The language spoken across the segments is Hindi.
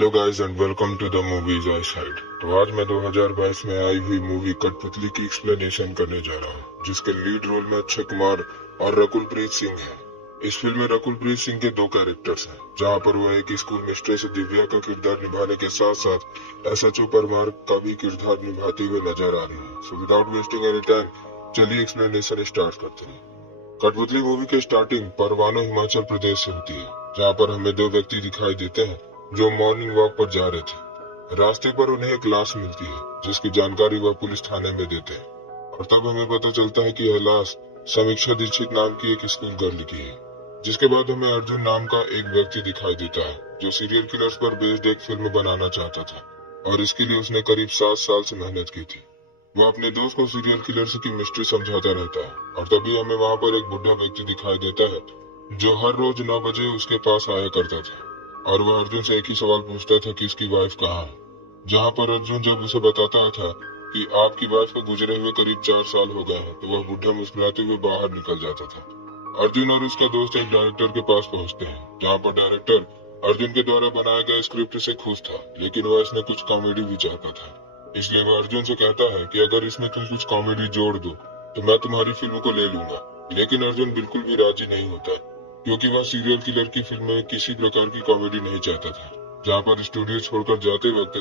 Hello guys and welcome to the movies I side. तो आज मैं 2022 में आई हुई मूवी कठपुतली की एक्सप्लेनेशन करने जा रहा हूँ, जिसके लीड रोल में अक्षय कुमार और रकुलप्रीत सिंह है। इस फिल्म में रकुलप्रीत सिंह के दो कैरेक्टर्स हैं, जहाँ पर वह एक स्कूल मिस्ट्रेस दिव्या का किरदार निभाने के साथ साथ एसएचओ परमार का भी किरदार निभाते हुए नजर आ रही है। So without wasting any time, चलिए एक्सप्लेनेशन स्टार्ट करते हैं। कठपुतली मूवी की स्टार्टिंग परवाणु हिमाचल प्रदेश से होती है, जहाँ पर हमें दो व्यक्ति दिखाई देते हैं जो मॉर्निंग वॉक पर जा रहे थे। रास्ते पर उन्हें एक लाश मिलती है, जिसकी जानकारी वह पुलिस थाने में देते हैं, और तब हमें पता चलता है कि यह लाश समीक्षा दीक्षित नाम की एक स्कूल गर्ल की है। जिसके बाद हमें अर्जुन नाम का एक व्यक्ति दिखाई देता है, जो सीरियल किलर्स पर बेस्ड एक फिल्म बनाना चाहता था, और इसके लिए उसने करीब 7 साल से मेहनत की थी। वो अपने दोस्त को सीरियल किलर्स की मिस्ट्री समझाता रहता है, और तभी हमें वहाँ पर एक बुढ़ा व्यक्ति दिखाई देता है, जो हर रोज 9 बजे उसके पास आया करता था, और वह अर्जुन से एक ही सवाल पूछता था कि उसकी वाइफ कहाँ है। जहाँ पर अर्जुन जब उसे बताता था कि आपकी वाइफ को गुजरे हुए करीब 4 साल हो गए हैं, तो वह बुढ़ा मुस्कुराते हुए बाहर निकल जाता था। अर्जुन और उसका दोस्त एक डायरेक्टर के पास पहुंचते हैं, जहाँ पर डायरेक्टर अर्जुन के द्वारा बनाए गए स्क्रिप्ट से खुश था, लेकिन वह इसमें कुछ कॉमेडी भी चाहता था। इसलिए वह अर्जुन से कहता है कि अगर इसमें तुम कुछ कॉमेडी जोड़ दो तो मैं तुम्हारी फिल्म को ले लूंगा। लेकिन अर्जुन बिल्कुल भी राजी नहीं होता, क्योंकि वह सीरियल किलर की फिल्म में किसी प्रकार की कॉमेडी नहीं चाहता था। जहाँ पर स्टूडियो छोड़कर जाते वक्त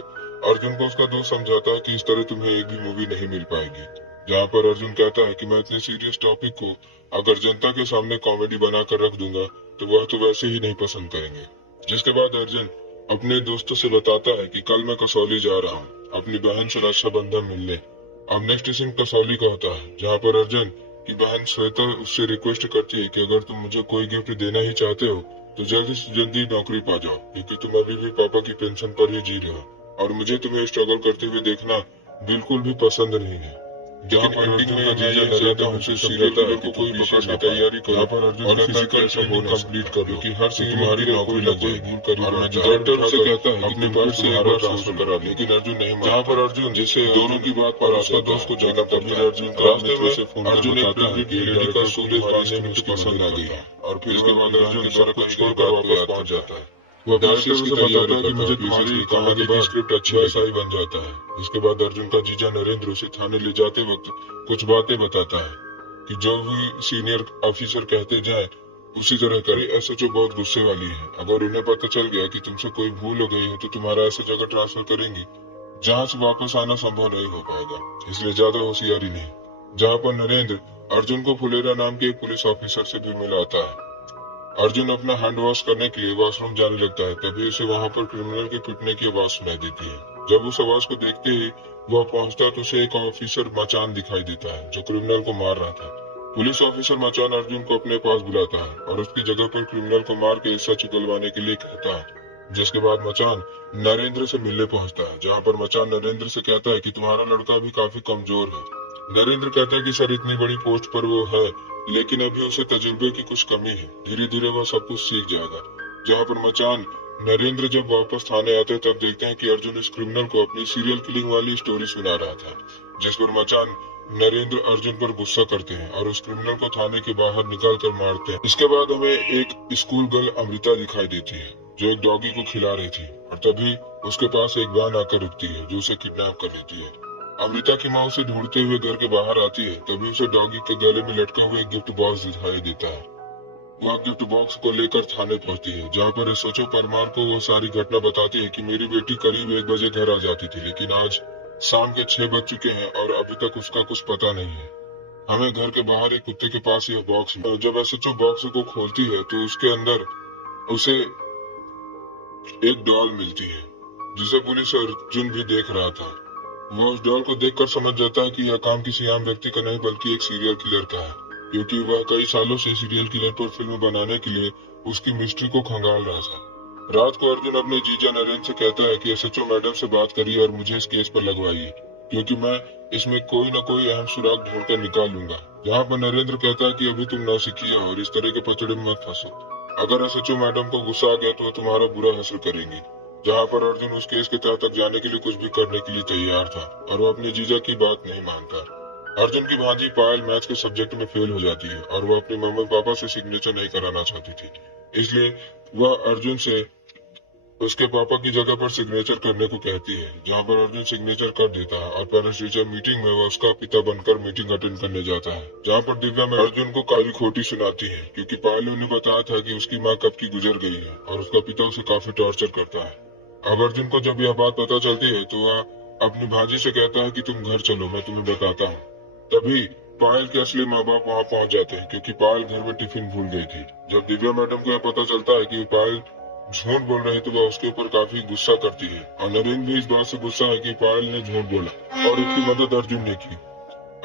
अर्जुन को उसका दोस्त समझाता है कि इस तरह तुम्हें एक भी मूवी नहीं मिल पाएगी। जहाँ पर अर्जुन कहता है कि मैं इतने सीरियस टॉपिक को अगर जनता के सामने कॉमेडी बनाकर रख दूंगा तो वह तो वैसे ही नहीं पसंद करेंगे। जिसके बाद अर्जुन अपने दोस्तों से बताता है कि कल मैं कसौली जा रहा हूँ अपनी बहन से रक्षाबंधन मिलने। अब नेक्स्ट सीन कसौली का होता है, जहाँ पर अर्जुन की बहन श्वेता उससे रिक्वेस्ट करती है कि अगर तुम मुझे कोई गिफ्ट देना ही चाहते हो तो जल्दी से जल्दी नौकरी पा जाओ, क्योंकि तुम अभी भी पापा की पेंशन पर ही जी रहे हो और मुझे तुम्हें स्ट्रगल करते हुए देखना बिल्कुल भी पसंद नहीं है। जहाँ पर अर्जुन का जीजा नरेंद्र उनसे समझाता है कि कोई पकड़ की तैयारी करो, पर अर्जुन और फिजिकल ट्रेनिंग कंप्लीट कर, क्योंकि हर सीन तुम्हारी नौकरी लग जाएगी। और डायरेक्टर उसे कहता है अपने पास से एक बार ट्रांसफर करा, लेकिन अर्जुन नहीं मानता। जहाँ पर अर्जुन जिसे दोनों की बात पर उसका दोस्त को जाना तभी अर्जुन का रास्ते से फोन अर्जुन एक प्रेग्नेंट लेडी का सूरज बांधने में उसकी पसंद आ गई है, और फिर उसके बाद अर्जुन सारा कुछ छोड़कर वापस पहुंच जाता है। वह डायरेक्टर से बताता है कि मुझे तुम्हारी कहानी की स्क्रिप्ट अच्छी ऐसा ही बन जाता है। इसके बाद अर्जुन का जीजा नरेंद्र उसे थाने ले जाते वक्त कुछ बातें बताता है कि जो भी सीनियर ऑफिसर कहते जाए उसी तरह करे। एसएचओ बहुत गुस्से वाली है, अगर उन्हें पता चल गया कि तुमसे कोई भूल हो गई हो तो तुम्हारा ऐसी जगह ट्रांसफर करेंगी जहाँ से वापस आना संभव नहीं हो पाएगा, इसलिए ज्यादा होशियारी नहीं। जहाँ पर नरेंद्र अर्जुन को फुलेरा नाम के एक पुलिस ऑफिसर से भी मिलाता है। अर्जुन अपना हैंड वॉश करने के लिए वॉशरूम जाने लगता है, तभी उसे वहाँ पर क्रिमिनल के पिटने की आवाज सुनाई देती है। जब उस आवाज को देखते ही वह पहुंचता है तो उसे एक ऑफिसर मचान दिखाई देता है, जो क्रिमिनल को मार रहा था। पुलिस ऑफिसर मचान अर्जुन को अपने पास बुलाता है और उसकी जगह पर क्रिमिनल को मार के सच उगलवाने के लिए कहता है। जिसके बाद मचान नरेंद्र से मिलने पहुंचता है, जहाँ पर मचान नरेंद्र से कहता है कि तुम्हारा लड़का अभी काफी कमजोर है। नरेंद्र कहता है कि सर इतनी बड़ी पोस्ट पर वो है, लेकिन अभी उसे तजुर्बे की कुछ कमी है, धीरे धीरे वह सब कुछ सीख जाएगा। जहाँ पर मचान नरेंद्र जब वापस थाने आते हैं तब देखते हैं कि अर्जुन इस क्रिमिनल को अपनी सीरियल किलिंग वाली स्टोरी सुना रहा था। जिस पर मचान नरेंद्र अर्जुन पर गुस्सा करते हैं और उस क्रिमिनल को थाने के बाहर निकाल कर मारते हैं। इसके बाद हमें एक स्कूल गर्ल अमृता दिखाई देती है, जो एक डॉगी को खिला रही थी, और तभी उसके पास एक वैन आकर रुकती है जो उसे किडनैप कर लेती है। अमृता की माँ उसे ढूंढते हुए घर के बाहर आती है, तभी उसे डॉगी के गले में लटका हुआ एक गिफ्ट बॉक्स दिखाई देता है। वह गिफ्ट बॉक्स को लेकर थाने पहुंचती है, जहाँ पर एसएचओ परमार को वो सारी घटना बताती है कि मेरी बेटी करीब 1 बजे घर आ जाती थी, लेकिन आज शाम के 6 बज चुके हैं और अभी तक उसका कुछ पता नहीं है। हमें घर के बाहर एक कुत्ते के पास यह बॉक्स, जब एसएचओ बॉक्स को खोलती है तो उसके अंदर उसे एक डॉल मिलती है, जिसे पुलिस अर्जुन भी देख रहा था। वह उस डॉल को देखकर समझ जाता है कि यह काम किसी आम व्यक्ति का नहीं बल्कि एक सीरियल किलर का है, क्योंकि वह कई सालों से सीरियल किलर पर फिल्म बनाने के लिए उसकी मिस्ट्री को खंगाल रहा था। रात को अर्जुन अपने जीजा नरेंद्र से कहता है कि एसएचओ मैडम से बात करिए और मुझे इस केस पर लगवाइए, क्योंकि मैं इसमें कोई न कोई अहम सुराग ढूंढ कर निकाल लूंगा। जहाँ पर नरेंद्र कहता है कि अभी तुम नौसिखिया हो और इस तरह के पचड़े में मत फंसो, अगर एसएचओ मैडम को गुस्सा आ गया तो वह तुम्हारा बुरा हश्र करेंगी। जहाँ पर अर्जुन उस केस के तह तक जाने के लिए कुछ भी करने के लिए तैयार था, और वो अपने जीजा की बात नहीं मानता। अर्जुन की भांजी पायल मैथ्स के सब्जेक्ट में फेल हो जाती है और वो अपने मम्मी पापा से सिग्नेचर नहीं कराना चाहती थी, इसलिए वह अर्जुन से उसके पापा की जगह पर सिग्नेचर करने को कहती है, जहाँ पर अर्जुन सिग्नेचर कर देता है और पेरेंट्स टीचर मीटिंग में वह उसका पिता बनकर मीटिंग अटेंड करने जाता है, जहाँ पर दिव्या में अर्जुन को काफी खोटी सुनाती है क्योंकि पायल ने उन्हें बताया था कि उसकी माँ कब की गुजर गई है और उसका पिता उसे काफी टॉर्चर करता है। अब अर्जुन को जब यह बात पता चलती है तो वह अपनी भांजी से कहता है कि तुम घर चलो, मैं तुम्हें बताता हूँ। तभी पायल के असली माँ बाप वहाँ पहुँच जाते हैं क्योंकि पायल घर में टिफिन भूल गई थी। जब दिव्या मैडम को यह पता चलता है कि पायल झूठ बोल रही तो वह उसके ऊपर काफी गुस्सा करती है और नरेंद्र भी इस बात से गुस्सा है कि पायल ने झूठ बोला और उसकी मदद अर्जुन ने की।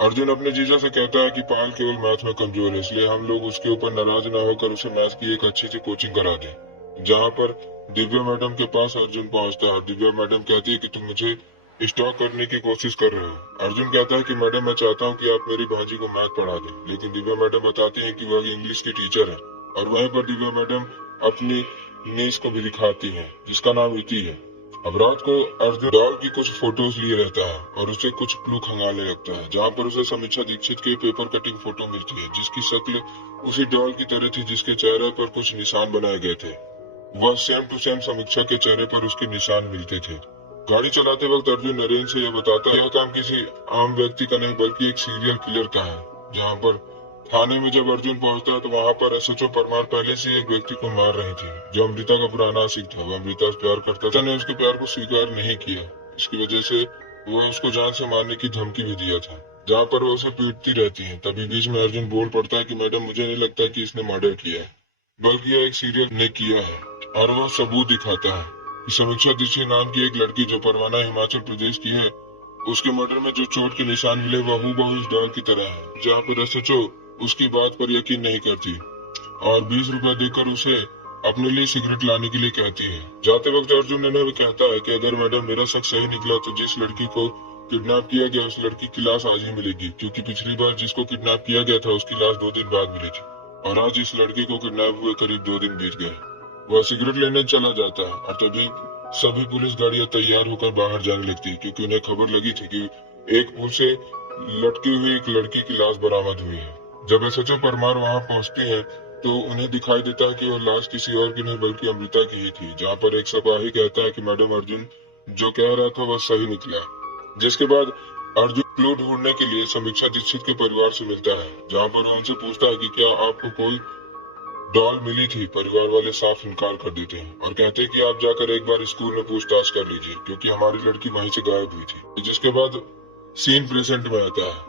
अर्जुन अपने जीजा से कहता है कि पायल केवल मैथ में कमजोर है, इसलिए हम लोग उसके ऊपर नाराज न होकर उसे मैथ की एक अच्छी सी कोचिंग करा दें। जहाँ पर दिव्या मैडम के पास अर्जुन पहुंचता है और दिव्या मैडम कहती है कि तुम मुझे स्टॉक करने की कोशिश कर रहे हो। अर्जुन कहता है कि मैडम मैं चाहता हूँ कि आप मेरी भांजी को मैथ पढ़ा दें, लेकिन दिव्या मैडम बताती है कि वह इंग्लिश की टीचर है और वहीं पर दिव्या मैडम अपनी नीस को भी दिखाती है जिसका नाम इति है। अब रात को अर्जुन डॉल की कुछ फोटोज लिए रहता है और उसे कुछ क्लू खंगालने लगता है, जहाँ पर उसे समीक्षा दीक्षित की पेपर कटिंग फोटो मिलती है जिसकी शक्ल उसी डॉल की तरह थी जिसके चेहरे पर कुछ निशान बनाए गए थे। वह सेम टू सेम समीक्षा के चेहरे पर उसके निशान मिलते थे। गाड़ी चलाते वक्त अर्जुन नरेंद्र से यह बताता है यह काम किसी आम व्यक्ति का नहीं बल्कि एक सीरियल किलर का है। जहाँ पर थाने में जब अर्जुन पहुंचता है तो वहाँ पर एसएचओ परमार पहले से एक व्यक्ति को मार रही थी जो अमृता का पुराना आशिक था। वह अमृता से प्यार करता था, ने उसके प्यार को स्वीकार नहीं किया, इसकी वजह से वह उसको जान से मारने की धमकी भी दिया था। जहाँ पर वह उसे पीटती रहती है, तभी बीच में अर्जुन बोल पड़ता है कि मैडम मुझे नहीं लगता कि इसने मर्डर किया है, बल्कि यह एक सीरियल ने किया है। और वह सबूत दिखाता है कि समीक्षा दीक्षित नाम की एक लड़की जो परवाना हिमाचल प्रदेश की है, उसके मर्डर में जो चोट के निशान मिले वह हूबहू इस डॉल की तरह है। जहाँ पर एसएचओ उसकी बात पर यकीन नहीं करती और 20 रुपए देकर उसे अपने लिए सिगरेट लाने के लिए कहती है। जाते वक्त अर्जुन ने भी कहता है कि अगर मैडम मेरा शक सही निकला तो जिस लड़की को किडनैप किया गया उस लड़की की लाश आज ही मिलेगी, क्योंकि पिछली बार जिसको किडनैप किया गया था उसकी लाश 2 दिन बाद मिली थी और आज इस लड़की को किडनैप हुए करीब 2 दिन बीत गए। वह सिगरेट लेने चला जाता है और तभी सभी पुलिस गाड़ियां तैयार होकर बाहर जाने लगती है क्योंकि उन्हें खबर लगी थी कि एक पुल से लटकी हुई एक लड़की की लाश बरामद हुई है। जब एसएचओ परमार वहां पहुंचती है तो उन्हें दिखाई देता है कि वह लाश किसी और की नहीं बल्कि अमृता की ही थी। जहां पर एक सिपाही कहता है कि मैडम अर्जुन जो कह रहा था वह सही निकला। जिसके बाद अर्जुन क्लू ढूंढने के लिए समीक्षा दीक्षित के परिवार से मिलता है, जहां पर वह उनसे पूछता है कि क्या आपको कोई डॉल मिली थी। परिवार वाले साफ इनकार कर देते हैं और कहते हैं कि आप जाकर एक बार स्कूल में पूछताछ कर लीजिए क्योंकि हमारी लड़की वहीं से गायब हुई थी। जिसके बाद सीन प्रेजेंट में आता है,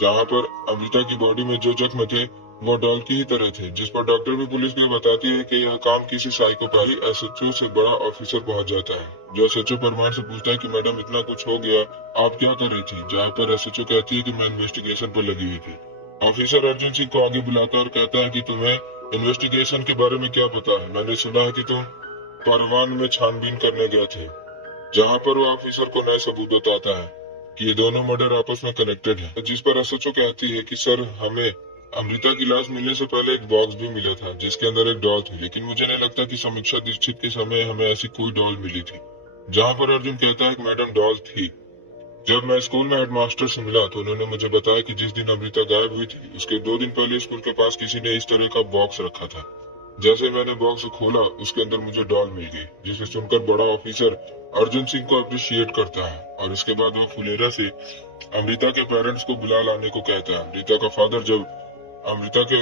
जहाँ पर अमृता की बॉडी में जो जख्म थे वो डॉल की ही तरह थे, जिस पर डॉक्टर भी पुलिस भी बताती है कि यह काम किसी साइकोपैथी एसएचओ से बड़ा ऑफिसर पहुंच जाता है, जो एसएचओ परमार से पूछता है कि मैडम इतना कुछ हो गया आप क्या कर रही थी। जहाँ पर एसएचओ कहती है कि मैं इन्वेस्टिगेशन पर लगी हुई थी। ऑफिसर अर्जुन सिंह को आगे बुलाता है और कहता है कि तुम्हें इन्वेस्टिगेशन के बारे में क्या पता है, मैंने सुना है कि तुम परवान में छानबीन करने गए थे। जहाँ पर वो ऑफिसर को नए सबूत बताता है कि ये दोनों मर्डर आपस में कनेक्टेड है। जिस पर एसएचओ कहती है कि सर हमें अमृता की लाश मिलने से पहले एक बॉक्स भी मिला था जिसके अंदर एक डॉल थी, लेकिन मुझे नहीं लगता कि समीक्षा दीक्षित के समय हमें ऐसी कोई डॉल मिली थी। जहाँ पर अर्जुन कहता है कि मैडम डॉल थी। जब मैं स्कूल में हेडमास्टर से मिला तो उन्होंने मुझे बताया कि जिस दिन अमृता गायब हुई थी उसके 2 दिन पहले स्कूल के पास किसी ने इस तरह का बॉक्स रखा था। जैसे मैंने बॉक्स खोला उसके अंदर मुझे डॉल मिल गई, जिसे सुनकर बड़ा ऑफिसर अर्जुन सिंह को अप्रिशिएट करता है और इसके बाद वो फुलेरा से अमृता के पेरेंट्स को बुला लाने को कहता है। अमृता का फादर जब अमृता के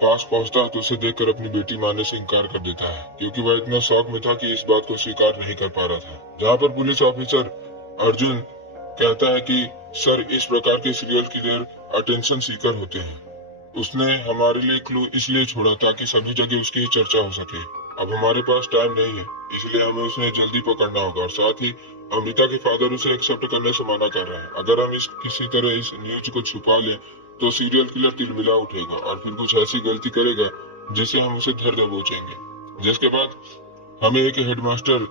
पास पहुंचता है तो उसे देखकर अपनी बेटी मानने से इनकार कर देता है क्योंकि वह इतना शौक में था कि इस बात को स्वीकार नहीं कर पा रहा था। जहाँ पर पुलिस ऑफिसर अर्जुन कहता है कि सर इस प्रकार के सीरियल किलर अटेंशन सीकर होते हैं, उसने हमारे लिए क्लू इसलिए छोड़ा ताकि सभी जगह उसकी ही चर्चा हो सके। अब हमारे पास टाइम नहीं है इसलिए हमें उसे जल्दी पकड़ना होगा और साथ ही अमृता के फादर उसे एक्सेप्ट करने से मना कर रहे हैं। अगर हम किसी तरह इस न्यूज को छुपा लें तो सीरियल किलर तिलमिला उठेगा और फिर कुछ ऐसी गलती करेगा जिससे हम उसे धर दबोचेंगे। जिसके बाद हमें एक हेडमास्टर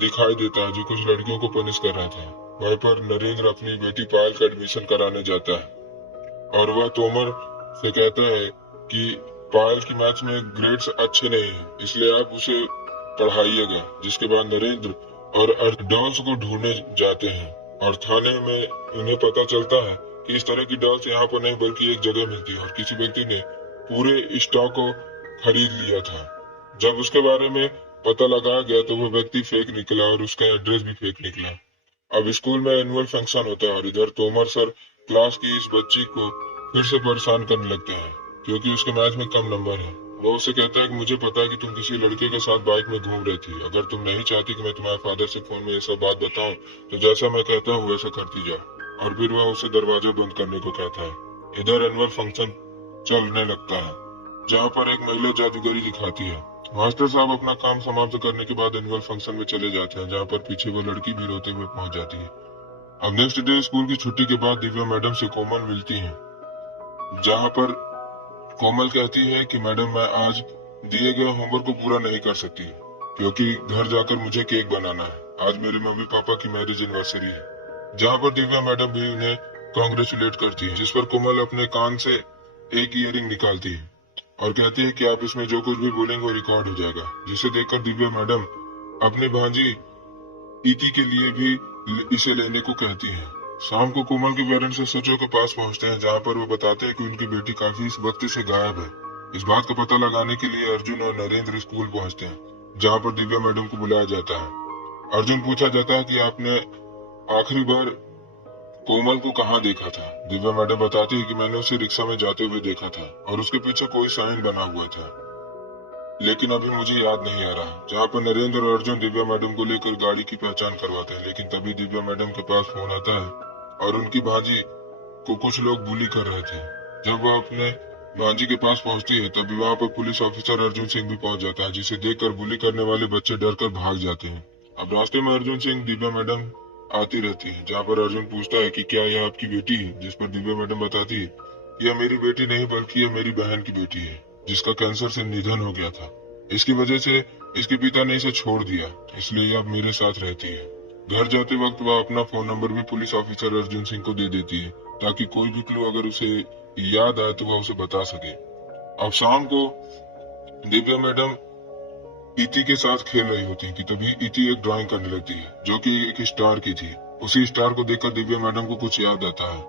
दिखाई देता है जो कुछ लड़कियों को पनिश कर रहा था। वहीं पर नरेंद्र अपनी बेटी पायल का एडमिशन कराने जाता है और वह तोमर से कहता है कि पायल की मैथ्स में ग्रेड्स अच्छे नहीं है इसलिए आप उसे पढ़ाइएगा। जिसके बाद नरेंद्र और डॉल्स को ढूंढने जाते हैं और थाने में उन्हें पता चलता है कि इस तरह की डॉल्स यहाँ पर नहीं बल्कि एक जगह मिलती है और किसी व्यक्ति ने पूरे स्टॉक को खरीद लिया था। जब उसके बारे में पता लगाया गया तो वो व्यक्ति फेक निकला और उसका एड्रेस भी फेक निकला। अब स्कूल में एनुअल फंक्शन होता है और इधर तोमर सर क्लास की इस बच्ची को फिर से परेशान करने लगते हैं क्योंकि उसके मैथ में कम नंबर है। वो उसे कहता है कि मुझे पता है कि तुम किसी लड़के के साथ बाइक में घूम रही थी। अगर तुम नहीं चाहती कि मैं तुम्हारे फादर से फोन में ये सब बात बताऊं तो जैसा मैं कहता हूँ वैसा करती जाओ। और फिर वह उसे दरवाजा बंद करने को कहता है। इधर एनुअल फंक्शन चलने लगता है जहाँ पर एक महिला जादूगरी दिखाती है। मास्टर साहब अपना काम समाप्त करने के बाद एनुअल फंक्शन में चले जाते हैं जहाँ पर पीछे वो लड़की भी रोते हुए पहुंच जाती है। अब नेक्स्ट डे स्कूल की छुट्टी के बाद दिव्या मैडम से कोमल मिलती है जहाँ पर कोमल कहती है कि मैडम मैं आज दिए गए होमवर्क को पूरा नहीं कर सकती क्योंकि घर जाकर मुझे केक बनाना है। आज मेरे मम्मी पापा की मैरिज एनिवर्सरी है। जहाँ पर दिव्या मैडम भी उन्हें कॉन्ग्रेचुलेट करती है जिस पर कोमल अपने कान से एक ईयरिंग निकालती है और कहती है कि आप इसमें जो कुछ भी बोलेंगे वो रिकॉर्ड हो जाएगा। जिसे देखकर दिव्या मैडम अपनी भांजी इति के लिए भी इसे लेने को कहती है। शाम को कोमल के पेरेंट्स एसएचओ के पास पहुंचते हैं जहां पर वो बताते हैं कि उनकी बेटी काफी इस वक्त से गायब है। इस बात का पता लगाने के लिए अर्जुन और नरेंद्र स्कूल पहुंचते हैं जहां पर दिव्या मैडम को बुलाया जाता है। अर्जुन पूछा जाता है कि आपने आखिरी बार कोमल को कहाँ देखा था। दिव्या मैडम बताती है कि मैंने उसे रिक्शा में जाते हुए देखा था और उसके पीछे कोई साइन बना हुआ था लेकिन अभी मुझे याद नहीं आ रहा। जहाँ पर नरेंद्र और अर्जुन दिव्या मैडम को लेकर गाड़ी की पहचान करवाते हैं लेकिन तभी दिव्या मैडम के पास फोन आता है और उनकी भांजी को कुछ लोग बुली कर रहे थे। जब वह अपने भांजी के पास पहुंचती है तभी वहाँ पर पुलिस ऑफिसर अर्जुन सिंह भी पहुंच जाता है जिसे देखकर बुली करने वाले बच्चे डरकर भाग जाते हैं। अब रास्ते में अर्जुन सिंह दिव्या मैडम आती रहती है जहाँ पर अर्जुन पूछता है कि क्या यह आपकी बेटी है, जिस पर दिव्या मैडम बताती है यह मेरी बेटी नहीं बल्कि यह मेरी बहन की बेटी है जिसका कैंसर से निधन हो गया था। इसकी वजह से इसके पिता ने इसे छोड़ दिया इसलिए अब मेरे साथ रहती है। घर जाते वक्त वह अपना फोन नंबर भी पुलिस ऑफिसर अर्जुन सिंह को दे देती है ताकि कोई भी क्लू अगर उसे याद आए तो वह उसे बता सके। अब शाम को दिव्या मैडम इति के साथ खेल रही होती है कि तभी इति एक ड्राइंग करने लगती है जो कि एक स्टार की थी। उसी स्टार को देखकर दिव्या मैडम को कुछ याद आता है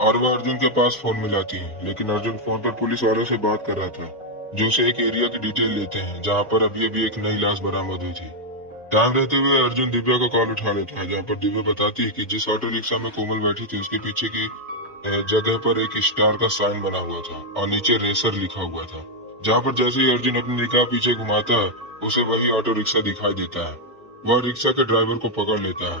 और वह अर्जुन के पास फोन मिलाती है लेकिन अर्जुन फोन पर पुलिस वालों से बात कर रहा था जो उसे एक एरिया की डिटेल लेते हैं जहाँ पर अभी अभी एक नई लाश बरामद हुई थी। टाइम रहते हुए अर्जुन दिव्या का कॉल उठा लेता है जहाँ पर दिव्या बताती है कि जिस ऑटो रिक्शा में कोमल बैठी थी उसके पीछे की जगह पर एक स्टार का साइन बना हुआ था और नीचे रेसर लिखा हुआ था। जहाँ पर जैसे ही अर्जुन अपनी निगाह पीछे घुमाता है उसे वही ऑटो रिक्शा दिखाई देता है। वह रिक्शा के ड्राइवर को पकड़ लेता है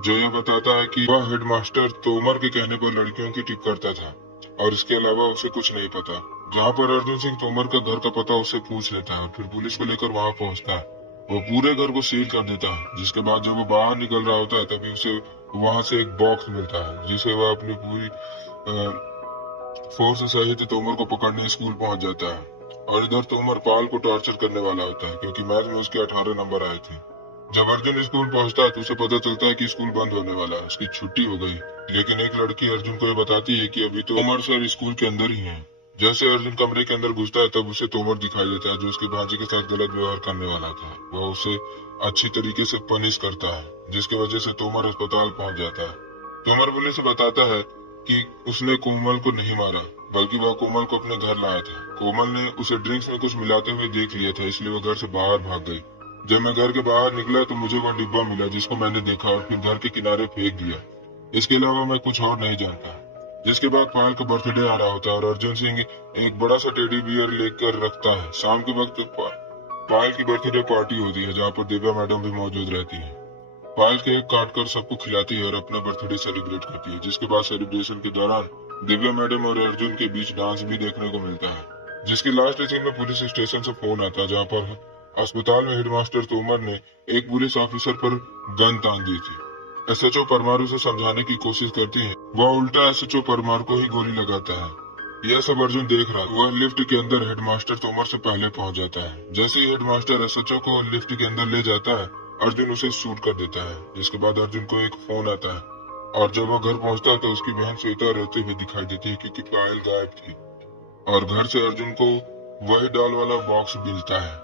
जो यह बताता है कि वह हेडमास्टर तोमर के कहने पर लड़कियों की टिप करता था और इसके अलावा उसे कुछ नहीं पता। जहाँ पर अर्जुन सिंह तोमर का घर का पता उससे पूछ लेता है और फिर पुलिस को लेकर वहाँ पहुँचता है। वो पूरे घर को सील कर देता है जिसके बाद जब वो बाहर निकल रहा होता है तभी उसे वहाँ से एक बॉक्स मिलता है जिसे वह अपनी पूरी फोर्स सहित तोमर को पकड़ने स्कूल पहुंच जाता है। और इधर तोमर पाल को टॉर्चर करने वाला होता है क्योंकि मैथ में उसके 18 नंबर आए थे। जब अर्जुन स्कूल पहुंचता है तो उसे पता चलता है कि स्कूल बंद होने वाला है, उसकी छुट्टी हो गई। लेकिन एक लड़की अर्जुन को यह बताती है कि अभी तो तोमर सर स्कूल के अंदर ही हैं। जैसे अर्जुन कमरे के अंदर घुसता है तब उसे तोमर दिखाई देता है जो उसकी भांजी के साथ गलत व्यवहार करने वाला था। वह उसे अच्छी तरीके से पनिश करता है जिसकी वजह से तोमर अस्पताल पहुंच जाता है। तोमर पुलिस से बताता है कि उसने कोमल को नहीं मारा बल्कि वह कोमल को अपने घर लाया था। कोमल ने उसे ड्रिंक्स में कुछ मिलाते हुए देख लिया था इसलिए वह घर से बाहर भाग गई। जब मैं घर के बाहर निकला तो मुझे वह डिब्बा मिला जिसको मैंने देखा और फिर घर के किनारे फेंक दिया। इसके अलावा मैं कुछ और नहीं जानता। जिसके बाद पायल का बर्थडे आ रहा होता है और अर्जुन सिंह एक बड़ा सा टेडी बियर लेकर रखता है। शाम के वक्त पायल की बर्थडे पार्टी होती है जहाँ पर दिव्या मैडम भी मौजूद रहती है। पायल केक काट कर सबको खिलाती है और अपना बर्थडे सेलिब्रेट करती है। जिसके बाद सेलिब्रेशन के दौरान दिव्या मैडम और अर्जुन के बीच डांस भी देखने को मिलता है। जिसकी लास्ट सीन में पुलिस स्टेशन से फोन आता है जहाँ पर अस्पताल में हेडमास्टर तोमर ने एक पुलिस ऑफिसर पर गन तान दी थी। एसएचओ परमार उसे समझाने की कोशिश करती है, वह उल्टा एसएचओ परमार को ही गोली लगाता है। यह सब अर्जुन देख रहा है। वह लिफ्ट के अंदर हेडमास्टर तोमर से पहले पहुंच जाता है। जैसे ही हेडमास्टर एसएचओ को लिफ्ट के अंदर ले जाता है अर्जुन उसे शूट कर देता है। जिसके बाद अर्जुन को एक फोन आता है और जब वह घर पहुंचता है तो उसकी बहन श्वेता रहते हुए दिखाई देती है क्योंकि पायल गायब थी और घर से अर्जुन को वही डॉल वाला बॉक्स मिलता है।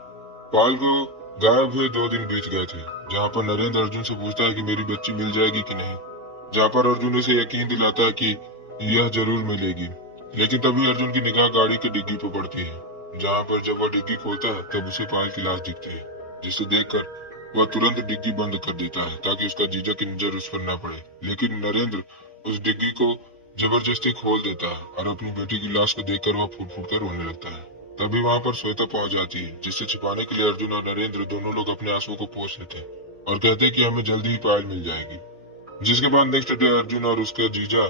पायल को गायब हुए 2 दिन बीत गए थे जहाँ पर नरेंद्र अर्जुन से पूछता है कि मेरी बच्ची मिल जाएगी कि नहीं, जहाँ पर अर्जुन उसे यकीन दिलाता है कि यह जरूर मिलेगी। लेकिन तभी अर्जुन की निगाह गाड़ी की डिग्गी पर पड़ती है जहाँ पर जब वह डिग्गी खोलता है तब उसे पायल की लाश दिखती है जिसे देखकर वह तुरंत डिग्गी बंद कर देता है ताकि उसका जीजा की नजर उस पर न पड़े। लेकिन नरेंद्र उस डिग्गी को जबरदस्ती खोल देता है और अपनी बेटी की लाश को देखकर वह फूट फूट कर रोने लगता है। तभी वहां पर श्वेता पहुंच जाती है, जिससे छिपाने के लिए अर्जुन और नरेंद्र दोनों लोग अपने आंसुओं को पोंछ लेते हैं और कहते हैं कि हमें जल्दी ही पायल मिल जाएगी। जिसके बाद नेक्स्ट डे अर्जुन और उसका जीजा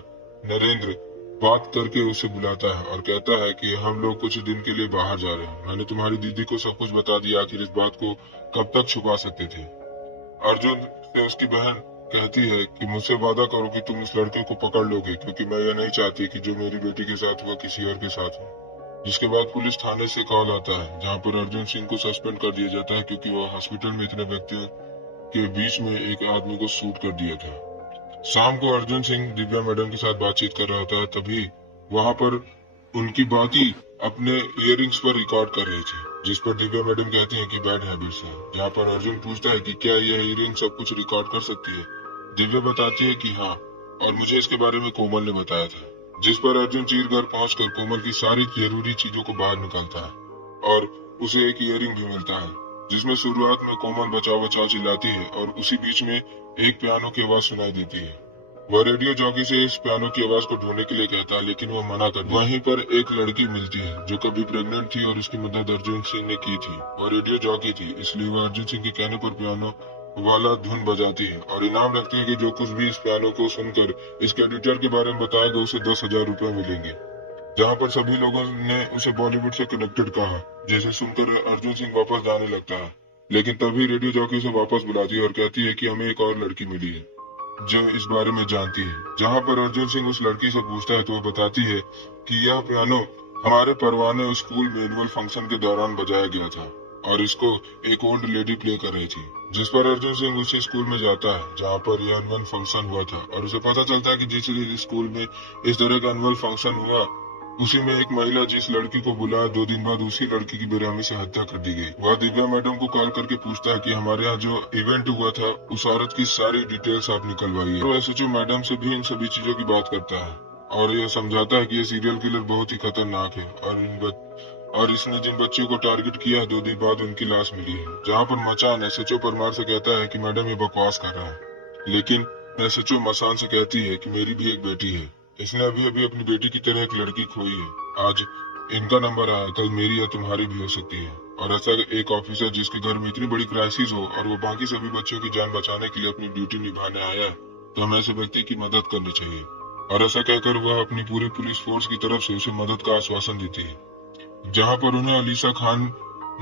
नरेंद्र बात करके उसे बुलाता है और कहता है कि हम लोग कुछ दिन के लिए बाहर जा रहे हैं। मैंने तुम्हारी दीदी को सब कुछ बता दिया, आखिर इस बात को कब तक छुपा सकते थे। अर्जुन से उसकी बहन कहती है कि मुझसे वादा करो कि तुम इस लड़के को पकड़ लोगे, क्योंकि मैं ये नहीं चाहती कि जो मेरी बेटी के साथ हुआ किसी और के साथ हो। जिसके बाद पुलिस थाने से कॉल आता है, जहां पर अर्जुन सिंह को सस्पेंड कर दिया जाता है क्योंकि वह हॉस्पिटल में इतने व्यक्तियों के बीच में एक आदमी को शूट कर दिया था। शाम को अर्जुन सिंह दिव्या मैडम के साथ बातचीत कर रहा होता है, तभी वहां पर उनकी बाकी अपने इयररिंग्स पर रिकॉर्ड कर रही थी, जिस पर दिव्या मैडम कहती हैं कि बैड हैबिट्स है। जहां पर अर्जुन पूछता है कि क्या यह इयररिंग सब कुछ रिकॉर्ड कर सकती है। दिव्या बताती है कि हाँ, और मुझे इसके बारे में कोमल ने बताया था। जिस पर अर्जुन चीर घर पहुंचकर कोमल की सारी जरूरी चीजों को बाहर निकालता है और उसे एक इयररिंग भी मिलता है, जिसमें शुरुआत में कोमल बचाओ बचाओ चिल्लाती है और उसी बीच में एक पियानो की आवाज सुनाई देती है। वह रेडियो जॉकी से इस पियानो की आवाज को ढूंढने के लिए कहता है, लेकिन वह मना कर देता है। वहीं पर एक लड़की मिलती है जो कभी प्रेग्नेंट थी और उसकी मदद अर्जुन सिंह ने की थी। वह रेडियो जॉकी थी, इसलिए वह अर्जुन सिंह के कहने पर पियानो वाला धुन बजाती है और इनाम रखती है कि जो कुछ भी इस पियानो को सुनकर इसके एडिटर के बारे में बताएगा उसे 10,000 रुपए मिलेंगे। जहाँ पर सभी लोगों ने उसे बॉलीवुड से कनेक्टेड कहा, जैसे सुनकर अर्जुन सिंह वापस जाने लगता है। लेकिन तभी रेडियो जॉकी उसे वापस बुलाती है और कहती है कि हमें एक और लड़की मिली है जो इस बारे में जानती है। जहाँ पर अर्जुन सिंह उस लड़की से पूछता है तो वो बताती है कि यह पियानो हमारे परवाने स्कूल में एनुअल फंक्शन के दौरान बजाया गया था और इसको एक ओल्ड लेडी प्ले कर रही थी। जिस पर अर्जुन सिंह उसी स्कूल में जाता है जहाँ पर यह एनुअल फंक्शन हुआ था और उसे पता चलता है कि जिस स्कूल में इस तरह का एनुअल फंक्शन हुआ उसी में एक महिला जिस लड़की को बुलाया 2 दिन बाद उसी लड़की की बेरहमी से हत्या कर दी गई। वह दिव्या मैडम को कॉल करके पूछता है कि हमारे यहाँ जो इवेंट हुआ था उस औरत की सारी डिटेल्स आप निकलवाइए। तो एसएचओ मैडम से भी इन सभी चीजों की बात करता है और यह समझाता है कि यह सीरियल किलर बहुत ही खतरनाक है और इसने जिन बच्चों को टारगेट किया 2 दिन बाद उनकी लाश मिली है। जहाँ पर मचान एसएचओ परमार से कहता है कि मैडम ये बकवास कर रहा है, लेकिन एसएचओ मसान से कहती है कि मेरी भी एक बेटी है, इसने अभी अभी अपनी बेटी की तरह एक लड़की खोई है। आज इनका नंबर आया, कल मेरी या तुम्हारी भी हो सकती है। और ऐसा एक ऑफिसर जिसके घर में इतनी बड़ी क्राइसिस हो और वो बाकी सभी बच्चों की जान बचाने के लिए अपनी ड्यूटी निभाने आया है, तो हमें ऐसे व्यक्ति की मदद करनी चाहिए। और ऐसा कहकर वह अपनी पूरी पुलिस फोर्स की तरफ से उसे मदद का आश्वासन देती है। जहाँ पर उन्हें अलीसा खान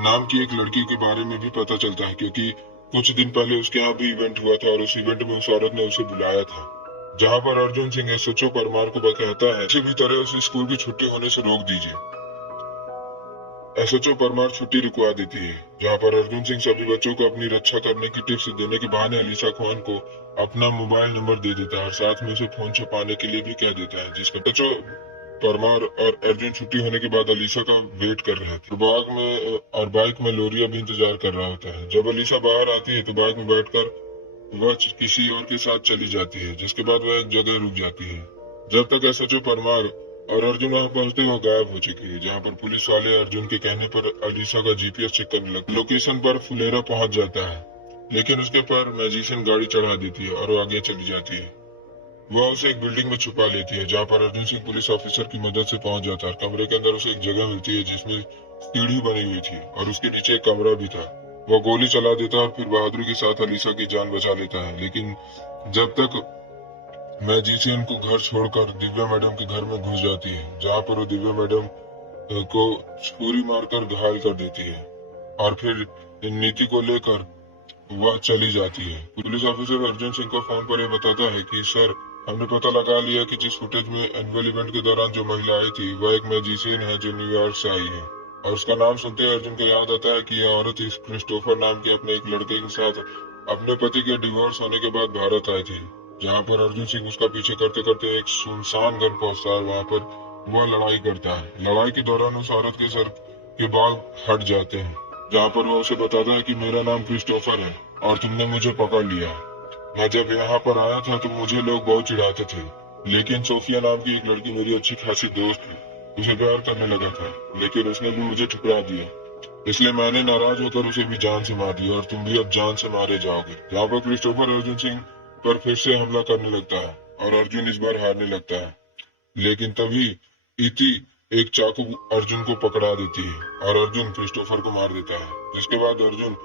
नाम की एक लड़की के बारे में भी पता चलता है, क्योंकि कुछ दिन पहले उसके यहाँ भी इवेंट हुआ था और उस इवेंट में उस औरत ने उसे बुलाया था। जहाँ पर अर्जुन सिंह एसएचओ परमार को कहता है किसी भी तरह उसे स्कूल की छुट्टी होने से रोक दीजिए। एसएचओ परमार छुट्टी रुकवा देती है। जहाँ पर अर्जुन सिंह सभी बच्चों को अपनी रक्षा करने की टिप्स देने के बहाने अलीसा खान को अपना मोबाइल नंबर दे देता है और साथ में उसे फोन छुपाने के लिए भी कह देता है। जिसका एसएचओ परमार और अर्जुन छुट्टी होने के बाद अलीसा का वेट कर रहे थे। बाइक में लोरिया भी इंतजार कर रहा होता है। जब अलीसा बाहर आती है तो बाइक में बैठकर वह किसी और के साथ चली जाती है, जिसके बाद वह एक जगह रुक जाती है। जब तक एसएचओ परमार और अर्जुन वहां पहुंचते वह गायब हो चुकी है। जहां पर पुलिस वाले अर्जुन के कहने पर अलीसा का जीपीएस चेक करने लगते। लोकेशन पर फुलेरा पहुंच जाता है, लेकिन उसके पर मैजिशियन गाड़ी चढ़ा देती है और वो आगे चली जाती है। वह उसे एक बिल्डिंग में छुपा लेती है, जहाँ पर अर्जुन सिंह पुलिस ऑफिसर की मदद से पहुंच जाता है। कमरे के अंदर उसे एक जगह मिलती है जिसमें सीढ़ी बनी हुई थी और उसके नीचे एक कमरा भी था। वह गोली चला देता है और फिर बहादुरी के साथ अलीसा की जान बचा लेता है। लेकिन जब तक मैजिशियन को घर छोड़कर दिव्या मैडम के घर में घुस जाती है, जहाँ पर वो दिव्या मैडम को छुरी मारकर घायल कर देती है और फिर नीति को लेकर वह चली जाती है। पुलिस ऑफिसर अर्जुन सिंह को फोन पर यह बताता है कि सर, हमने पता लगा लिया कि जिस फुटेज में एनुअल इवेंट के दौरान जो महिला आई थी वह एक मैजिशियन है जो न्यूयॉर्क से आई है। और उसका नाम सुनते ही अर्जुन को याद आता है कि यह औरत इस क्रिस्टोफर नाम के अपने एक लड़के के साथ अपने पति के डिवोर्स होने के बाद भारत आई थी। जहाँ पर अर्जुन सिंह उसका पीछे करते करते एक सुनसान घर पहुंचता है। वहाँ पर वह लड़ाई करता है। लड़ाई के दौरान उस औरत के सर के बाल हट जाते हैं, जहाँ पर वह उसे बताता है कि मेरा नाम क्रिस्टोफर है और तुमने मुझे पकड़ लिया। मैं जब यहाँ पर आया था तो मुझे लोग बहुत चिढ़ाते थे, लेकिन सोफिया नाम की एक लड़की मेरी अच्छी खासी दोस्त थी, उसे प्यार करने लगा था, लेकिन उसने भी मुझे ठुकरा दिया। इसलिए मैंने नाराज होकर उसे भी जान से मार दिया और तुम भी अब जान से मारे जाओगे। यहाँ पर क्रिस्टोफर अर्जुन सिंह पर फिर से हमला करने लगता है और अर्जुन इस बार हारने लगता है। लेकिन तभी इति एक चाकू अर्जुन को पकड़ा देती है और अर्जुन क्रिस्टोफर को मार देता है। जिसके बाद अर्जुन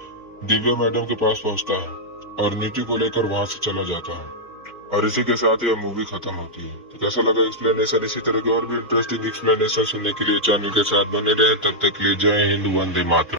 दिव्या मैडम के पास पहुंचता है और नीति को लेकर वहां से चला जाता है और इसी के साथ यह मूवी खत्म होती है। तो कैसा लगा एक्सप्लेनेशन? इसी तरह के और भी इंटरेस्टिंग एक्सप्लेनेशन सुनने के लिए चैनल के साथ बने रहे। तब तक के लिए जय हिंद, वंदे मातरम।